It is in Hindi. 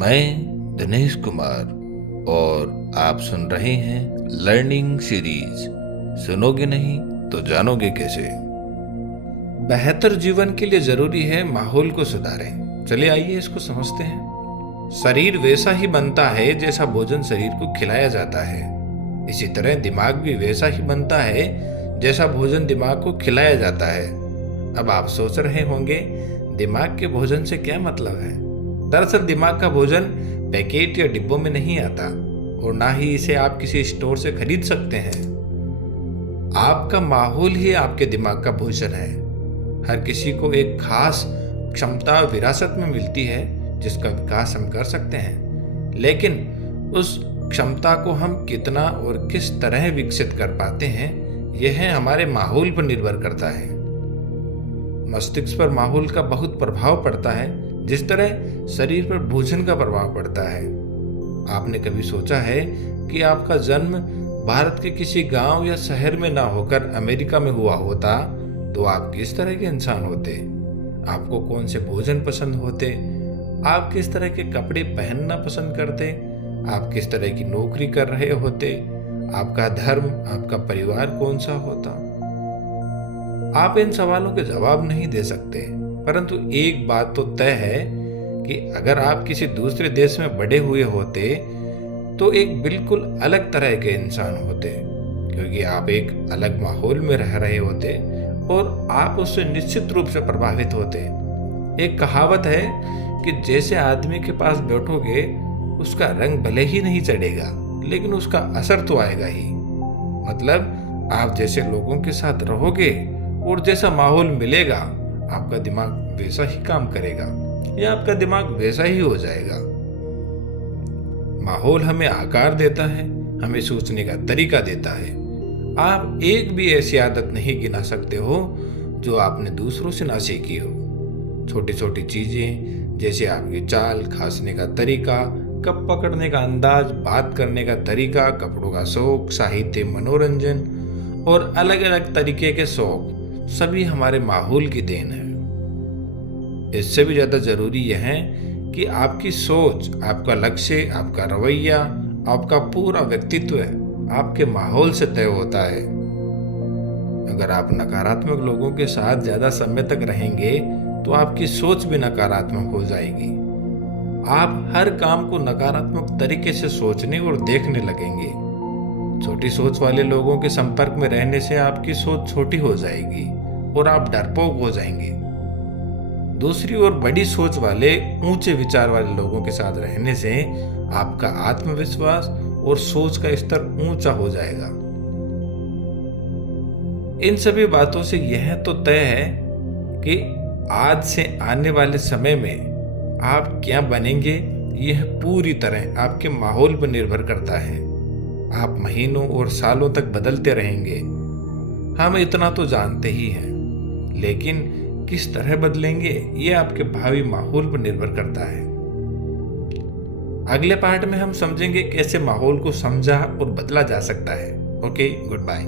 मैं दिनेश कुमार और आप सुन रहे हैं लर्निंग सीरीज। सुनोगे नहीं तो जानोगे कैसे। बेहतर जीवन के लिए जरूरी है माहौल को सुधारें। चलिए आइए इसको समझते हैं। शरीर वैसा ही बनता है जैसा भोजन शरीर को खिलाया जाता है। इसी तरह दिमाग भी वैसा ही बनता है जैसा भोजन दिमाग को खिलाया जाता है। अब आप सोच रहे होंगे दिमाग के भोजन से क्या मतलब है। दरअसल दिमाग का भोजन पैकेट या डिब्बों में नहीं आता और ना ही इसे आप किसी स्टोर से खरीद सकते हैं। आपका माहौल ही आपके दिमाग का भोजन है। हर किसी को एक खास क्षमता विरासत में मिलती है जिसका विकास हम कर सकते हैं, लेकिन उस क्षमता को हम कितना और किस तरह विकसित कर पाते हैं यह हमारे माहौल पर निर्भर करता है। मस्तिष्क पर माहौल का बहुत प्रभाव पड़ता है जिस तरह शरीर पर भोजन का प्रभाव पड़ता है। आपने कभी सोचा है कि आपका जन्म भारत के किसी गांव या शहर में ना होकर अमेरिका में हुआ होता तो आप किस तरह के इंसान होते? आपको कौन से भोजन पसंद होते? आप किस तरह के कपड़े पहनना पसंद करते? आप किस तरह की नौकरी कर रहे होते? आपका धर्म, आपका परिवार कौन सा होता? आप इन सवालों के जवाब नहीं दे सकते, परंतु एक बात तो तय है कि अगर आप किसी दूसरे देश में बड़े हुए होते तो एक बिल्कुल अलग तरह के इंसान होते, क्योंकि आप एक अलग माहौल में रह रहे होते और आप उससे निश्चित रूप से प्रभावित होते। एक कहावत है कि जैसे आदमी के पास बैठोगे उसका रंग भले ही नहीं चढ़ेगा लेकिन उसका असर तो आएगा ही। मतलब आप जैसे लोगों के साथ रहोगे और जैसा माहौल मिलेगा आपका दिमाग वैसा ही काम करेगा या आपका दिमाग वैसा ही हो जाएगा। माहौल हमें आकार देता है, हमें सोचने का तरीका देता है। आप एक भी ऐसी आदत नहीं गिना सकते हो जो आपने दूसरों से ना सीखी हो। छोटी छोटी चीजें जैसे आपकी चाल, खांसने का तरीका, कप पकड़ने का अंदाज, बात करने का तरीका, कपड़ों का शौक, साहित्य, मनोरंजन और अलग अलग तरीके के शौक सभी हमारे माहौल की देन है। इससे भी ज्यादा जरूरी यह है कि आपकी सोच, आपका लक्ष्य, आपका रवैया, आपका पूरा व्यक्तित्व आपके माहौल से तय होता है। अगर आप नकारात्मक लोगों के साथ ज्यादा समय तक रहेंगे तो आपकी सोच भी नकारात्मक हो जाएगी। आप हर काम को नकारात्मक तरीके से सोचने और देखने लगेंगे। छोटी सोच वाले लोगों के संपर्क में रहने से आपकी सोच छोटी हो जाएगी और आप डरपोक हो जाएंगे। दूसरी ओर बड़ी सोच वाले, ऊंचे विचार वाले लोगों के साथ रहने से आपका आत्मविश्वास और सोच का स्तर ऊंचा हो जाएगा। इन सभी बातों से यह तो तय है कि आज से आने वाले समय में आप क्या बनेंगे यह पूरी तरह आपके माहौल पर निर्भर करता है। आप महीनों और सालों तक बदलते रहेंगे, हम इतना तो जानते ही हैं, लेकिन किस तरह बदलेंगे ये आपके भावी माहौल पर निर्भर करता है। अगले पार्ट में हम समझेंगे कैसे माहौल को समझा और बदला जा सकता है। Okay, good bye.